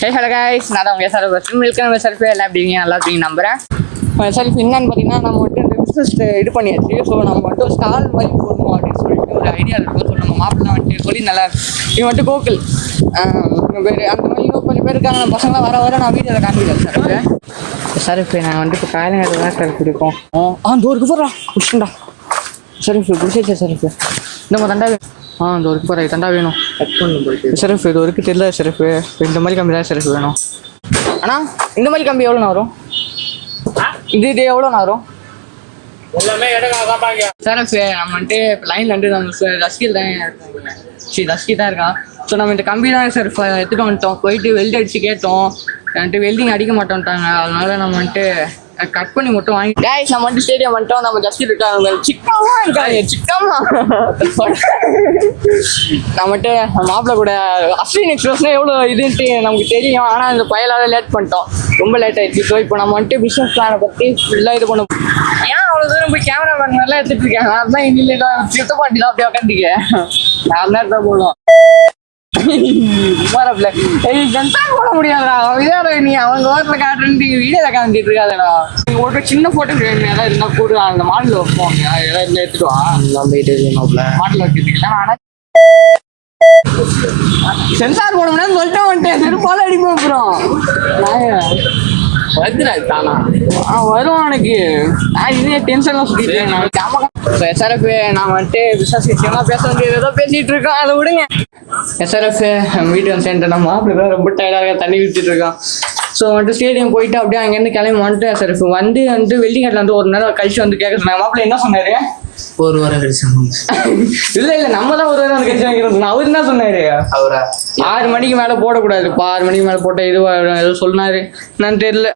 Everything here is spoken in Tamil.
ஹே ஹலோ கைஸ், நான் தான் உங்கள் எஸ்ஆர்எஃப் வெல்கம் செல்ஃபி. எல்லாம் எப்படிங்க? நல்லா இருக்கீங்க நம்புறேன். செல்ஃபி என்னன்னு பார்த்தீங்கன்னா, நம்ம வந்துட்டு இந்த பிஸ்னஸ் இது பண்ணியாச்சு. ஸோ நம்ம வந்துட்டு ஸ்டால் மாதிரி போடணும் அப்படின்னு சொல்லிட்டு ஒரு ஐடியா இருக்கும். ஸோ நம்ம மாப்பிள்ளை வந்துட்டு சொல்லி நல்லா இவன் வந்துட்டு கோகுல் பேர் அந்த மாதிரி இன்னும் கொஞ்சம் பேர் இருக்காங்க. நம்ம பசங்களாம் வர நான் வீட்டில் காமிக்கிறேன் சார். இப்போ நாங்கள் வந்துட்டு இப்போ காயலங்காட்டில் தான் சார் குடிப்போம். தோருக்கு போடுறா குடிச்சுண்டா சரி குடிச்சிருச்சா சார். இப்போ இந்த தண்டா இந்த ஒருக்கு போகிற தண்டா வேணும் ஷெரீஃப். இது வரைக்கும் தெரியல ஷெரீஃப். இந்த மாதிரி கம்பி தான் ஷெரீஃப் வேணும். ஆனால் இந்த மாதிரி கம்பி எவ்வளோண்ணா வரும்? இது எவ்வளோண்ணா வரும்? ஷெரீஃப் நம்ம வந்துட்டு லைனில் வந்துட்டு நம்ம ரஸ்கில் தான் ரஸ்கி தான் இருக்கான். ஸோ நம்ம இந்த கம்பி தான் ஷெரீஃப் எடுத்துகிட்டு வந்துட்டோம். போயிட்டு வெல்ட் அடித்து கேட்டோம். வந்துட்டு வெல்டிங் அடிக்க மாட்டோம்ட்டாங்க. அதனால நம்ம வந்துட்டு கட் பண்ணி மட்டும் வாங்கி கைஸ் நம்ம வந்துட்டு ஸ்டேடியம் வந்துட்டோம். நம்ம ஜஸ்ட் இருக்காங்க சிக்கமா இருக்காங்க சிக்கமா நம்மகிட்ட மாப்பிள்ள கூட அஸ்வின் எக்ஸ்பிரஸ்னா எவ்வளோ இதுன்ட்டு நமக்கு தெரியும். ஆனால் அந்த பயலால லேட் பண்ணிட்டோம், ரொம்ப லேட் ஆயிடுச்சு. ஸோ இப்போ நம்ம வந்துட்டு பிஸ்னஸ் பிளானை பற்றி ஃபுல்லாக இது பண்ண ஏன் அவ்வளோ தூரம் போய் கேமரா மேன்லாம் எடுத்துட்டு இருக்காங்க. அதுதான் இன்னில தான் சித்த பாட்டி தான் அப்படியே உட்காந்துக்க நான் தான் தான் போடுவோம். போட முடியாதா நீ அவங்க ஓரத்துல காட்டுறேன் வீடியோல காமிச்சிட்டு இருக்காதடா. ஒரு சின்ன போட்டோ ஏதாவது இருந்தா கூட அந்த மாடல் வைப்போம். ஏதாவது இருந்தா எடுத்துட்டு வா. மாடல் வச்சிருக்கீங்களா? ஆனா சென்சார் போட முடியாது சொல்லிட்டு வந்துட்டேன். செருப்பால அடிப்போம். அப்புறம் வரும் எனக்கு இதே டென்ஷன்லாம் சுத்திட்டேன். எஸ்ஆர்எஃப் நான் வந்துட்டு பிசினஸ் விஷயம்லாம் பேச வேண்டியது ஏதோ பேசிட்டு இருக்கோம். அதை விடுங்க. எஸ்ஆர்எஃப் வீட்டு வந்து சேர்ந்துட்டு நம்ம மாப்பிள்ளை ரொம்ப டயர்டாக இருக்க தண்ணி ஊற்றிட்டு இருக்கோம். ஸோ வந்துட்டு ஸ்டேடியம் போயிட்டு அப்படியே அங்கேருந்து கிளம்பி வந்துட்டு எஸ்ஆர்எஃப் வந்துட்டு வெல்டிங் கட்டில் வந்து ஒரு நேரம் கழிச்சு வந்து கேட்க சொன்னாங்க. மாப்பிள்ளை என்ன சொன்னாரு? ஒரு வாரம் கழிச்சு இல்ல நம்ம தான் ஒரு வாரம் கழிச்சு வாங்கிறோம். அவரு என்ன சொன்னாரு? அவரா 6 மணிக்கு மேல போடக்கூடாது. 6 மணிக்கு மேல போட்ட இது ஏதோ சொன்னாரு. நான் தெரியல.